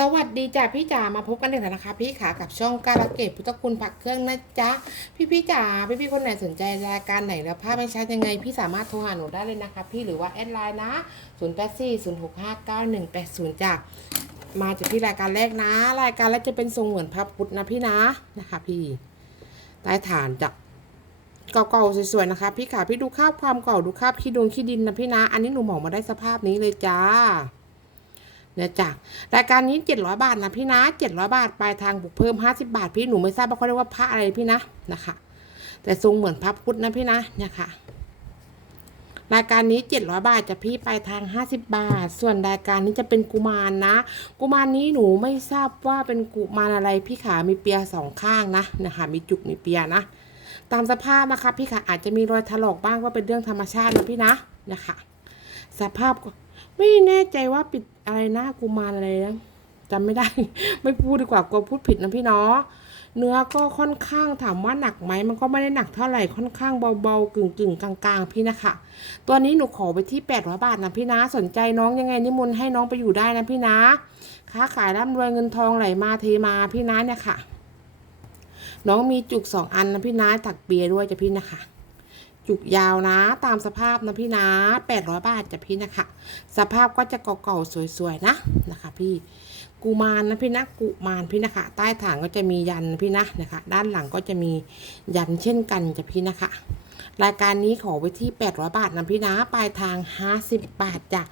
สวัสดีจ้ะพี่จ๋ามาพบกันอีกแล้วนะคะ พี่ขากับช่องการะเกดพุทธคุณผักเครื่องนะจ๊ะพี่พี่จ๋าพี่พี่คนไหนสนใจรายการไหนแล้วภาพไม่ชัดยังไง พี่สามารถโทรหาหนูได้เลยนะคะ พี่หรือว่าแอดไลน์นะ 0 8 4 0 6 5 9 1 8 0จ้ะมาจากที่รายการแรกนะ รายการแรกจะเป็นทรงเหมือนพระพุทธนะพี่นะนะคะ พี่ใต้ฐานจากเก่าๆสวยๆนะคะ พี่ขาพี่ดูคาบความเก่าดูคาบขี้ดวงขี้ดินนะพี่นะ อันนี้หนูหมอมาได้สภาพนี้เลยจ้า นี่ยจ้ะรายการนี้เจ็ดร้อยบาทนะพี่นะเจ็ดร้อยบาทปลายทางบุกเพิ่มห้าสิบาท พี่หนูไม่ทราบว่าเขาเรียกว่าพระอะไรพี่นะนะคะ แต่ทรงเหมือนพระพุทธนะพี่นะเนี่ยค่ะรายการนี้เจ็ดร้อยบาทจะพี่ปลายทางห้าสิบาท ส่วนรายการนี้จะเป็นกุมารนะกุมารนี้หนูไม่ทราบว่าเป็นกุมารอะไรพี่ขามีเปียสองข้างนะนะคะมีจุกมีเปียนะ ตามสภาพนะคะพี่ขาอาจจะมีรอยถลอกบ้างว่าเป็นเรื่องธรรมชาตินะพี่นะนะคะ สภาพก็ ไม่แน่ใจว่าปิดอะไรหนะกุมารอะไรนะจำไม่ได้ ไม่พูดดีกว่ากลัวพูดผิดนะพี่เนาะเนื้อก็ค่อนข้างถามว่าหนักไหมมันก็ไม่ได้หนักเท่าไหร่ค่อนข้างเบาๆกึ่งๆกลางๆ พี่นะคะ ตัวนี้หนูขอไปที่800บาทนะพี่นะ สนใจน้องยังไงนิมนต์ให้น้องไปอยู่ได้นะพี่นะ ค้าขายร่ำรวยเงินทองไหลมาเทมาพี่นะเนี่ยค่ะ น้องมีจุกสองอันนะพี่นะตักเบียร์ด้วยจะพี่นะคะ จุกยาวนะตามสภาพนะพี่นะ800 บาทจะพี่นะคะ สภาพก็จะเก่าๆสวยๆนะนะคะพี่กุมารนะพี่นะกุมารพี่นะคะ ใต้ฐานก็จะมียันพี่นะนะคะ ด้านหลังก็จะมียันเช่นกันจะพี่นะคะ รายการนี้ขอไว้ที่ 800 บาทนะพี่นะปลายทาง 50 บาทจ้ะ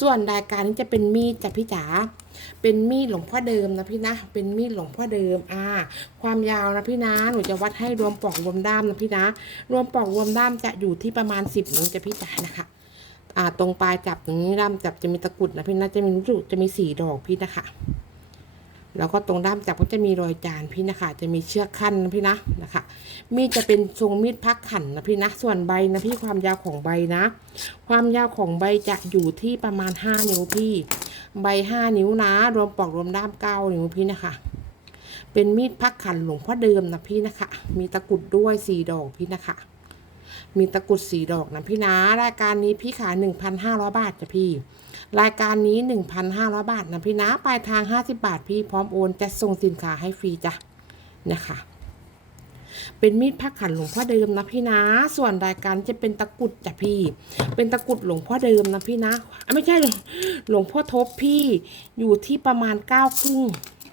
ส่วนรายการนี้จะเป็นมีดจ้ะพี่จ๋าเป็นมีดหลวงพ่อเดิมนะพี่นะ เป็นมีดหลวงพ่อเดิม อ่า ความยาวนะพี่นะ หนูจะวัดให้รวมปอกรวมด้ามนะพี่นะ รวมปอกรวมด้ามจะอยู่ที่ประมาณ 10นิ้วจะพี่จ๋านะคะอ่า ตรงปลายจับตรงนี้ด้ามจับจะมีตะกุดนะพี่นะ จะมีรู้สึกจะมีสีดอกพี่นะคะ แล้วก็ตรงด้ามจับก็จะมีรอยจานพี่นะคะ จะมีเชือกขั้นนะพี่นะนะคะ มีดจะเป็นทรงมีดพักขันนะพี่นะ ส่วนใบนะพี่ความยาวของใบนะ ความยาวของใบจะอยู่ที่ประมาณ 5 นิ้วพี่ ใบ 5 นิ้วนะ รวมปอกรวมด้าม9นิ้วพี่นะคะ เป็นมีดพักขันหลวงพ่อเดิมนะพี่นะคะ มีตะกุดด้วยสี่ดอกพี่นะคะ มีตะกุดสีดอกนะพี่นะ รายการนี้พี่ขาย1,500 บาทจ้ะพี่ รายการนี้ 1,500 บาทนะพี่นะปลายทาง 50 บาทพี่พร้อมโอนจะส่งสินค้าให้ฟรีจ้ะนะคะเป็นมีดพักขันหลวงพ่อเดิมนะพี่นะ ส่วนรายการจะเป็นตะกุดจ้ะพี่ เป็นตะกุดหลวงพ่อเดิมนะพี่นะอะไม่ใช่หลวงพ่อทบพี่อยู่ที่ประมาณเก้าครึ่ง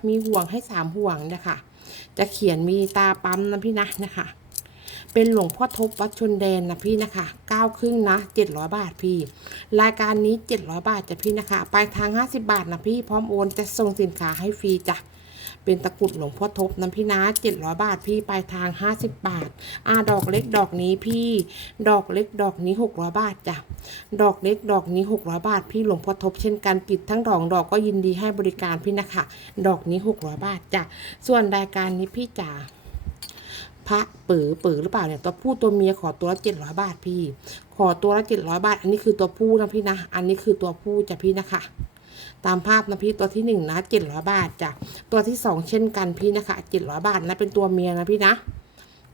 มีห่วงให้สามห่วงนะคะ จะเขียนมีตาปั๊มนะพี่นะนะคะ เป็นหลวงพ่อทบวัดชนแดนนะพี่นะคะเก้าครึ่งนะเจ็ดร้อยบาทพี่ รายการนี้เจ็ดร้อยบาทจ้ะพี่นะคะปลายทางห้าสิบาทนะพี่พร้อมโอนจะส่งสินค้าให้ฟรีจ้ะเป็นตะกรุดหลวงพ่อทบนะพี่นะเจ็ดร้อยบาทพี่ปลายทางห้าสิบบาทอ่าดอกเล็กดอกนี้พี่ ดอกเล็กดอกนี้หกร้อยบาทจ้ะดอกเล็กดอกนี้หกร้อยบาท พี่หลวงพ่อทบเช่นกันปิดทั้งดอกดอกก็ยินดีให้บริการพี่นะคะ ดอกนี้หกร้อยบาทจ้ะส่วนรายการนี้พี่จ๋า ระปือปือหรือเปล่าเนี่ยตัวผู้ตัวเมียขอตัวละเจ็ดร้อยบาทพี่ ขอตัวละเจ็ดร้อยบาท อันนี้คือตัวผู้นะพี่นะ อันนี้คือตัวผู้จ้ะพี่นะคะตามภาพนะพี่ตัวที่หนึ่งนะเจ็ดร้อยบาทจ้ะตัวที่สองเช่นกันพี่นะคะเจ็ดร้อยบาทนะเป็นตัวเมียนะพี่นะ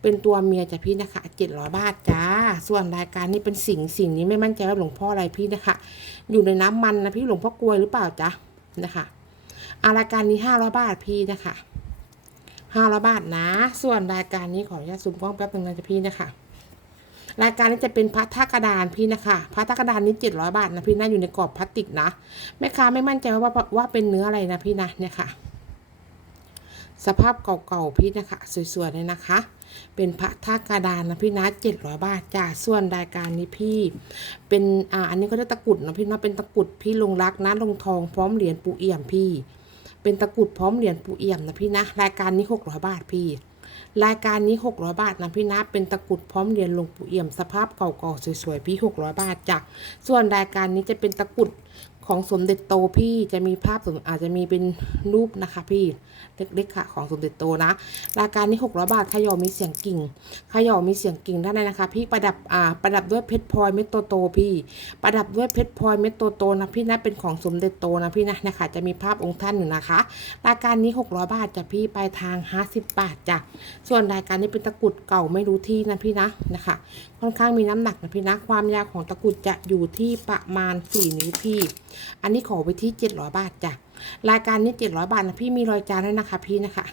เป็นตัวเมียจ้ะพี่นะคะเจ็ดร้อยบาทจ้า ส่วนรายการนี้เป็นสิ่งสิ่งนี้ไม่มั่นใจว่าหลวงพ่ออะไรพี่นะคะ อยู่ในน้ำมันนะพี่หลวงพ่อกลวยหรือเปล่าจ๊ะนะคะอารายการนี้ห้าร้อยบาทพี่นะคะ ห้าร้อยบาทนะ ส่วนรายการนี้ขออนุญาตซูมกล้องแป๊บนึงนะจ๊ะพี่นะคะรายการนี้จะเป็นพระท่ากระดานพี่นะคะพระท่ากระดานนี้เจ็ดร้อยบาทนะพี่นะอยู่ในกรอบพลาสติกนะแม่ค้าไม่มั่นใจว่าว่าเป็นเนื้ออะไรนะพี่นะเนี่ยค่ะ สภาพเก่าๆพี่นะคะ สวยๆเลยนะคะ เป็นพระท่ากระดานนะพี่นะเจ็ดร้อยบาทจ้าส่วนรายการนี้พี่ เป็นอ่าอันนี้ก็ได้ตะกุดนะพี่นะเป็นตะกุดพี่ลงรักนะลงทองพร้อมเหรียญปูเอี่ยมพี่ เป็นตะกุดพร้อมเหรียญปูเอี่ยมนะพี่นะ รายการนี้หกร้อยบาทพี่ รายการนี้หกร้อยบาทนะพี่นะ เป็นตะกุดพร้อมเหรียญลงปูเอี่ยมสภาพเก่าๆสวยๆพี่หกร้อยบาทจ้ะ ส่วนรายการนี้จะเป็นตะกุด ของสมเด็จโตพี่จะมีภาพสมอาจจะมีเป็นรูปนะคะ พี่เล็กๆค่ะ ของสมเด็จโตนะรายการนี้600บาทขยอมีเสียงกิ่งขยอมีเสียงกิ่งด้านในนะคะ พี่ประดับอ่าประดับด้วยเพชรพลอยเม็ดโตๆพี่ ประดับด้วยเพชรพลอยเม็ดโตๆนะพี่นะเป็นของสมเด็จโตนะพี่นะนะคะ จะมีภาพองค์ท่านอยู่นะคะรายการนี้ 600 บาทจ้ะพี่ปลายทาง 50 บาทจ้ะส่วนรายการนี้เป็นตะกรุดเก่าไม่รู้ที่นะพี่นะนะคะค่อนข้างมีน้ำหนักนะพี่นะความยาวของตะกุดจะอยู่ที่ประมาณ 4 นิ้วพี่ อันนี้ขอไปที่ 700 บาทจ้ะรายการนี้เจ็ดร้อยบาทนะพี่มีรอยจานด้วยนะคะพี่นะคะ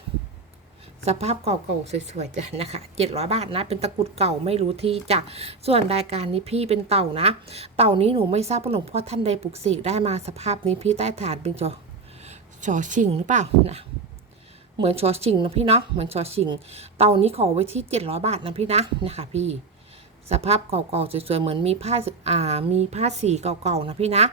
สภาพเก่าๆสวยๆจ้ะนะคะเจ็ดร้อยบาทนะ เป็นตะกุดเก่าไม่รู้ที่จ้ะส่วนรายการนี้พี่เป็นเต่านะ เต่านี้หนูไม่ทราบว่าหลวงพ่อท่านใดปลุกเสกได้มาสภาพนี้พี่ใต้ฐานเป็นจอชอชิงหรือเปล่านะเหมือนชอชิงนะพี่เนาะเหมือนชอชิง เต่านี้ขอไว้ที่เจ็ดร้อยบาทนะพี่นะนะคะพี่ สภาพเก่าๆสวยๆเหมือนมีผ้าอ่ามีผ้าสีเก่าๆนะพี่นะ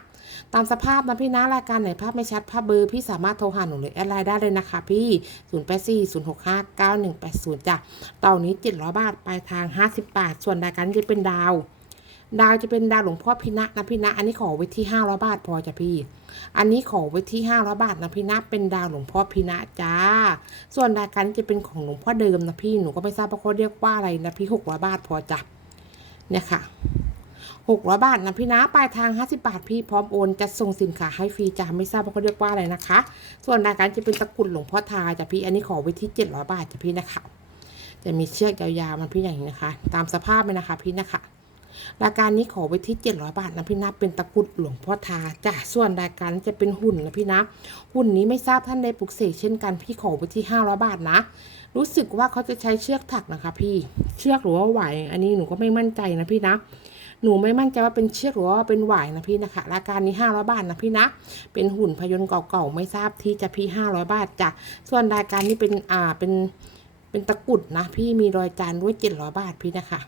ตามสภาพนะพี่นะรายการไหนภาพไม่ชัดภาพเบอร์พี่สามารถโทรหาหนูหรือแอดไลน์ได้เลยนะคะ พี่ 0 8 4 0 6 5 9 1 8 0จ้ะเต่านี้700บาทปลายทาง 50 บาท ส่วนรายการจะเป็นดาว ดาวจะเป็นดาวหลวงพ่อพินะนะพี่นะ อันนี้ขอไว้ที่500บาทพอจ้ะพี่ อันนี้ขอไว้ที่500บาทนะพี่นะเป็นดาวหลวงพ่อพินะจ้า ส่วนรายการจะเป็นของหลวงพ่อเดิมนะพี่หนูก็ไม่ทราบว่าเขาเรียกว่าอะไรนะพี่600บาทพอจ้ะ เนี่ยค่ะหกร้อยบาทนะพี่นะปลายทาง50บาทพี่พร้อมโอนจะส่งสินค้าให้ฟรีจ้าไม่ทราบว่าเขาเรียกว่าอะไรนะคะ ส่วนรายการจะเป็นตะกุดหลวงพ่อทาจ้ะพี่อันนี้ขอไว้ที่700บาทจ้ะพี่นะคะ จะมีเชือกยาวๆมันพี่อย่างนี้นะคะ ตามสภาพเลยนะคะพี่นะคะรายการนี้ขอไว้ที่ 700 บาทนะพี่นะเป็นตะกุดหลวงพ่อทาจ้ะส่วนรายการจะเป็นหุ่นนะพี่นะ หุ่นนี้ไม่ทราบท่านใดปลุกเสกเช่นกันพี่ขอไว้ที่ 500 บาทนะ รู้สึกว่าเขาจะใช้เชือกถักนะคะ พี่เชือกหรือว่าไหวอันนี้หนูก็ไม่มั่นใจนะพี่นะหนูไม่มั่นใจว่าเป็นเชือกหรือว่าเป็นหวายนะพี่นะคะรายการนี้500บาทนะพี่นะ เป็นหุ่นพยนต์เก่าๆไม่ทราบที่จะพี่500บาทจ้ะส่วนรายการนี้เป็นอ่าเป็นเป็นตะกรุดนะ พี่มีรอยจานด้วย700บาทพี่นะคะ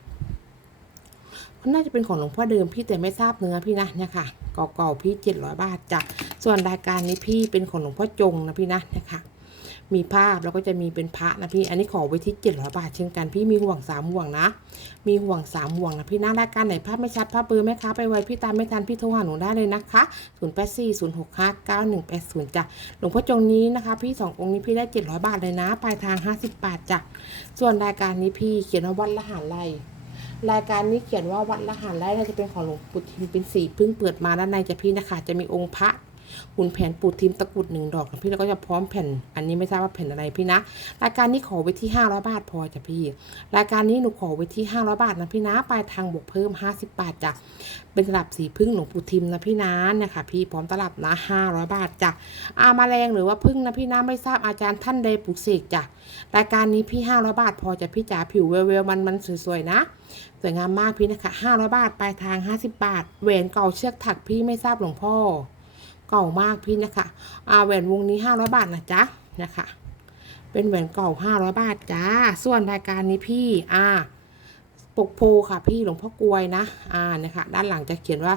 น่าจะเป็นของหลวงพ่อเดิมพี่แต่ไม่ทราบเนื้อพี่นะเนี่ยค่ะเก่าๆพี่700บาทจ้ะส่วนรายการนี้พี่เป็นของหลวงพ่อจงนะพี่นะเนะคะ มีภาพแล้วก็จะมีเป็นพระนะพี่ อันนี้ขอไว้ที่700บาทเช่นกันพี่มีห่วงสามห่วงนะ มีห่วงสามห่วงนะพี่หน้ารายการไหนภาพไม่ชัดภาพเบอร์แม่ค้าไปไวพี่ตามไม่ทันพี่โทรหาหนูได้เลยนะคะ0 8 4 0 6 5 9 1 8 0จ้ะหลวงพ่อจงนี้นะคะ พี่สององค์นี้พี่ได้700บาทเลยนะปลายทาง50บาทจ้ะส่วนรายการนี้พี่เขียนว่าวัดละหารไรรายการนี้เขียนว่าวัดละหารไร่น่าจะเป็นของหลวงปู่ทิมเป็นสีเพิ่งเปิดมาด้านในจะพี่นะคะ จะมีองค์พระ หุ่นแผ่นปูทิมตะกุดหนึ่งดอกนะพี่แล้วก็จะพร้อมแผ่น อันนี้ไม่ทราบว่าแผ่นอะไรพี่นะ รายการนี้ขอไว้ที่500บาทพอจ้ะพี่ รายการนี้หนูขอไว้ที่500บาทนะพี่นะ ปลายทางบวกเพิ่ม50บาทจ้ะ เป็นตลับสีพึ่งหลวงปูทิมนะพี่นะเนี่ยค่ะพี่พร้อมตลับนะ500บาทจ้ะอามาแรงหรือว่าพึ่งนะพี่นะไม่ทราบอาจารย์ท่านใดปลุกเสกจ้ะ รายการนี้พี่500บาทพอจะพี่จ๋าผิวเวลๆมันมันสวยๆนะสวยงามมากพี่นะคะ500 บาท ปลายทาง 50 บาท แหวนเก่าเชือกถักพี่ไม่ทราบหลวงพ่อ เก่ามากพี่นะคะอาแหวนวงนี้500บาทนะจ๊ะนะคะ เป็นแหวนเก่า500บาทจ้า ส่วนรายการนี้พี่อ่าปกโพค่ะพี่หลวงพ่อกลวยนะ อ่าเนี่ยค่ะด้านหลังจะเขียนว่า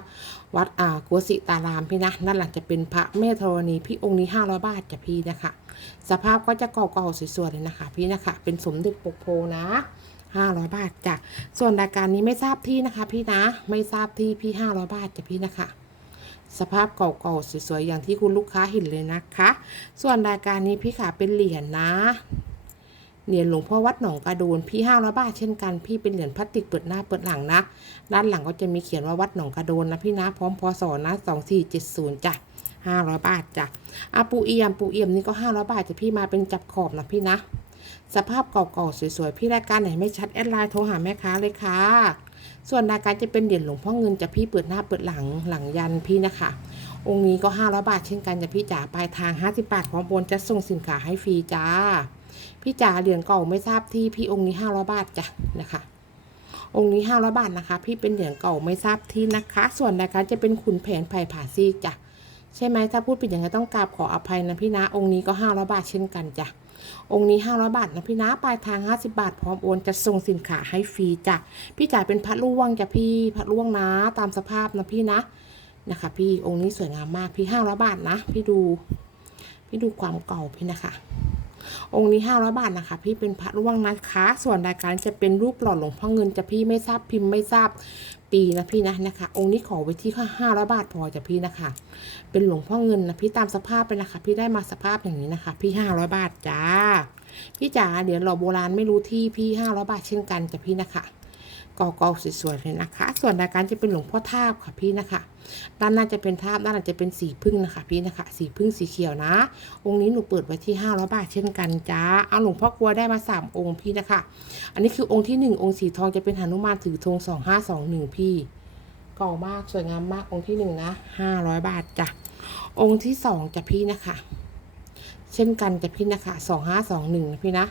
วัดอ่ากัวสิตารามพี่นะด้านหลังจะเป็นพระเมธรณีพี่องค์นี้500บาทจ้ะพี่นะคะสภาพก็จะเก่าๆสวยๆเลยนะคะ พี่นะคะ เป็นสมเด็จปกโพนะ500บาทจ้ะส่วนรายการนี้ไม่ทราบที่นะคะ พี่นะไม่ทราบที่พี่500บาทจ้ะพี่นะคะ สภาพเก่าๆสวยๆอย่างที่คุณลูกค้าเห็นเลยนะคะ ส่วนรายการนี้พี่ขาเป็นเหรียญนะเหรียญหลวงพ่อวัดหนองกระโดนพี่ห้าร้อยบาทเช่นกันพี่เป็นเหรียญพลาสติกเปิดหน้าเปิดหลังนะด้านหลังก็จะมีเขียนว่าวัดหนองกระโดนนะพี่นะพร้อมพศนะสองสี่เจ็ดศูนย์จ้ะห้าร้อยบาทจ้ะอาปูเอี่ยมปูเอี่ยมนี่ก็ห้าร้อยบาทจะพี่มาเป็นจับขอบนะพี่นะ สภาพเก่าๆสวยๆพี่รายการไหนไม่ชัดแอดไลน์โทรหาแม่ค้าเลยค่ะ ส่วนรายการจะเป็นเหรียญหลวงพ่อเงินจะพี่เปิดหน้าเปิดหลังหลังยันพี่นะคะ องค์นี้ก็500บาทเช่นกันจะพี่จ๋าปลายทาง 50 บาทของโอนจะส่งสินค้าให้ฟรีจ้า พี่จ๋าเหรียญเก่าไม่ทราบที่พี่องค์นี้500บาทจ้ะนะคะองค์นี้500บาทนะคะ พี่เป็นเหรียญเก่าไม่ทราบที่นะคะ ส่วนรายการจะเป็นขุนแผนไผ่ผ่าซีจ้ะ ใช่ไหมถ้าพูดผิดอย่างไรต้องกราบขออภัยนะพี่นะ องค์นี้ก็ห้าร้อยบาทเช่นกันจ้ะองค์นี้ห้าร้อยบาทนะพี่นะปลายทางห้าสิบาทพร้อมโอนจะส่งสินค้าให้ฟรีจ้ะพี่จ่ายเป็นพัดล่วงจ้ะพี่พัดล่วงนะตามสภาพนะพี่นะนะคะ พี่องค์นี้สวยงามมากพี่ห้าร้อยบาทนะ พี่ดู พี่ดูความเก่าพี่นะคะ องค์นี้ 500 บาทนะคะ พี่เป็นพระร่วงนะคะ ส่วนรายการจะเป็นรูปหล่อหลวงพ่อเงินจะพี่ไม่ทราบพิมพ์ไม่ทราบปีนะพี่นะนะคะ องค์นี้ขอไว้ที่ค่าห้าร้อยบาทพอจะพี่นะคะ เป็นหลวงพ่อเงินนะพี่ตามสภาพไปนะคะ พี่ได้มาสภาพอย่างนี้นะคะ พี่ห้าร้อยบาทจ้า พี่จ๋าเดี๋ยวหล่อโบราณไม่รู้ที่พี่ห้าร้อยบาทเช่นกันจ้ะพี่นะคะ กอกอสวยๆเลยนะคะ ส่วนรายการจะเป็นหลวงพ่อทาบค่ะพี่นะคะด้านหน้าจะเป็นทาบด้านหลังจะเป็นสีพึ่งนะคะ พี่นะคะ สีพึ่งสีเขียวนะ องค์นี้หนูเปิดไว้ที่500บาทเช่นกันจ้าเอาหลวงพ่อกลัวได้มา3องค์พี่นะคะ อันนี้คือองค์ที่1องค์สีทองจะเป็นหนุมานถือธง2521พี่เก่ามากสวยงามมากองค์ที่1นะ500บาทจ้ะองค์ที่สองจะพี่นะคะ เช่นกันจะพี่นะคะสองห้าสองหนึ่งนะพี่นะ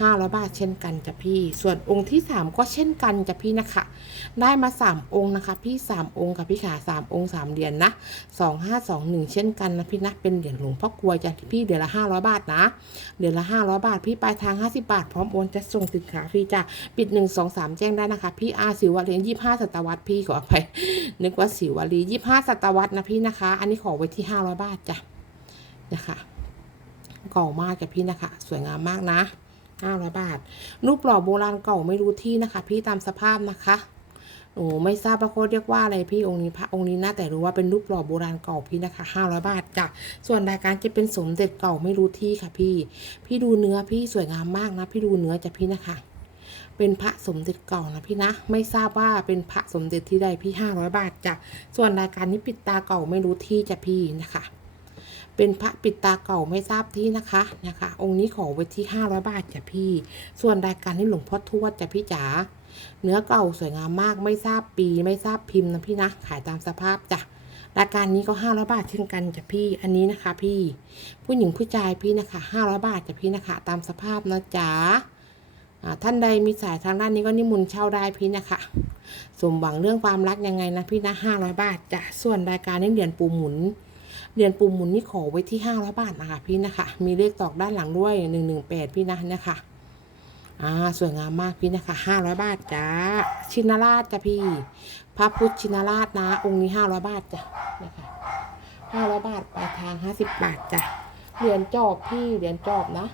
ห้าร้อยบาทเช่นกันจะพี่ ส่วนองค์ที่สามก็เช่นกันจะพี่นะคะ ได้มาสามองค์นะคะ พี่สามองค์กับพี่ขาสามองค์สามเหรียญนะสองห้าสองหนึ่งเช่นกันนะพี่นะเป็นเหรียญหลวงพ่อกลวยจะพี่เดือนละห้าร้อยบาทนะเดือนละห้าร้อยบาท พี่ปลายทางห้าสิบาท พร้อมโอนจะส่งสินค้าฟรีจ้ะปิดหนึ่งสองสามแจ้งได้นะคะพี่อาสิวลียี่ห้าศตวรรษพี่ขออภัยนึกว่าสิวลียี่ห้าศตวรรษนะพี่นะคะ อันนี้ขอไว้ที่ห้าร้อยบาทจ้ะนะคะเก่ามากจ้ะพี่นะคะ สวยงามมากนะ ห้าร้อยบาท รูปหล่อโบราณเก่าไม่รู้ที่นะคะ พี่ตามสภาพนะคะโอ้ไม่ทราบว่าเขาเรียกว่าอะไรพี่องค์นี้พระองค์นี้นะแต่รู้ว่าเป็นรูปหล่อโบราณเก่าพี่นะคะห้าร้อยบาทจ้ะส่วนรายการจะเป็นสมเด็จเก่าไม่รู้ที่ค่ะพี่ พี่ดูเนื้อพี่สวยงามมากนะ พี่ดูเนื้อจะพี่นะคะ เป็นพระสมเด็จเก่านะพี่นะ ไม่ทราบว่าเป็นพระสมเด็จที่ใดพี่ห้าร้อยบาทจ้ะส่วนรายการนี้ปิดตาเก่าไม่รู้ที่จะพี่นะคะ เป็นพระปิดตาเก่าไม่ทราบที่นะคะนะคะ องค์นี้ขอไว้ที่ห้าร้อยบาทจ้ะพี่ ส่วนรายการนี้หลวงพ่อทวดจ้ะพี่จ๋าเนื้อเก่าสวยงามมากไม่ทราบปีไม่ทราบพิมพ์นะพี่นะขายตามสภาพจ้ะรายการนี้ก็ห้าร้อยบาทเช่นกันจ้ะพี่ อันนี้นะคะ พี่ ผู้หญิงผู้ชายพี่นะคะห้าร้อยบาทจ้ะพี่นะคะ ตามสภาพนะจ๊ะอ่าท่านใดมีสายทางด้านนี้ก็นิมนต์เช่าได้พี่นะคะ สมหวังเรื่องความรักยังไงนะพี่นะห้าร้อยบาทจ้ะส่วนรายการนี้เหรียญปูหมุน เหรียญปูหมุนนี่ขอไว้ที่ห้าร้อยบาทนะคะพี่นะคะ มีเลขตอกด้านหลังด้วยหนึ่งหนึ่งแปดพี่นะนะคะอ่าสวยงามมากพี่นะคะห้าร้อยบาทจ้าชินราชจ้ะพี่พระพุทธชินราชนะ องค์นี้ห้าร้อยบาทจ้ะนะคะห้าร้อยบาทปลายทางห้าสิบบาทจ้ะเหรียญจอบพี่เหรียญจอบนะ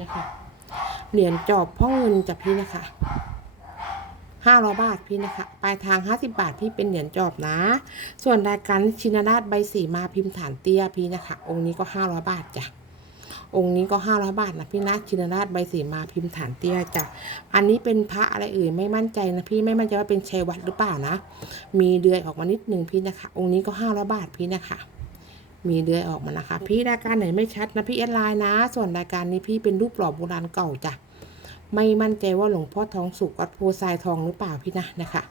นะคะเหรียญจอบพ่อเงินจ้ะพี่นะคะ ห้าร้อยบาทพี่นะคะ ปลายทางห้าสิบบาทพี่เป็นเหรียญจอบนะ ส่วนรายการชินราชใบสีมาพิมพ์ฐานเตี้ยพี่นะคะ องค์นี้ก็ห้าร้อยบาทจ้ะองค์นี้ก็ห้าร้อยบาทนะพี่นะชินราชใบสีมาพิมพ์ฐานเตี้ยจ้ะอันนี้เป็นพระอะไรเอ่ยไม่มั่นใจนะพี่ไม่มั่นใจว่าเป็นชัยวัดหรือเปล่านะ มีเดือยออกมานิดหนึ่งพี่นะคะ องค์นี้ก็ห้าร้อยบาทพี่นะคะมีเดือยออกมานะคะ พี่รายการไหนไม่ชัดนะพี่แอดไลน์นะ ส่วนรายการนี้พี่เป็นรูปหล่อโบราณเก่าจ้ะ ไม่มั่นใจว่าหลวงพ่อทองสุกวัดโพไซทองหรือเปล่าพี่นะนะคะ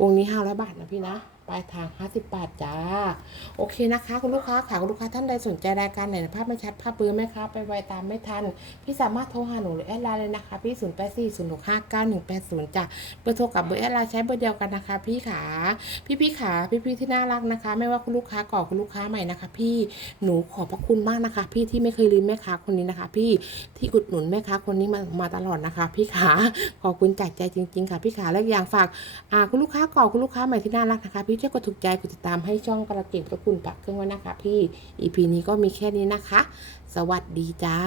องค์นี้ห้าร้อยบาทนะพี่นะ ปลายทางห้าสิบบาทจ้า โอเคนะคะ คุณลูกค้าค่ะคุณลูกค้าท่านใดสนใจรายการไหนภาพไม่ชัดภาพเบลอไหมคะ ไปไวตามไม่ทัน พี่สามารถโทรหาหนูหรือแอดไลน์เลยนะคะ พี่ศูนย์แปดสี่ศูนย์ห้าเก้าหนึ่งแปดศูนย์จ้ะเบอร์โทรกับเบอร์แอดไลน์ใช้เบอร์เดียวกันนะคะ พี่ขาพี่พี่ขาพี่พี่ที่น่ารักนะคะ ไม่ว่าคุณลูกค้าเก่าคุณลูกค้าใหม่นะคะ พี่หนูขอบพระคุณมากนะคะ พี่ที่ไม่เคยลืมแม่ค้าคนนี้นะคะ พี่ที่อุดหนุนแม่ค้าคนนี้มามาตลอดนะคะ พี่ขาขอบคุณจากใจจริง ๆ ค่ะพี่ขาและอีกอย่างฝากคุณลูกค้าเก่าคุณลูกค้าใหม่ที่น่ารักนะคะพี่ช่วยกดถูกใจกดติดตามให้ช่องกระเก็บพระคุณปักเครื่องไว้นะคะ พี่ EP นี้ก็มีแค่นี้นะคะ สวัสดีจ้า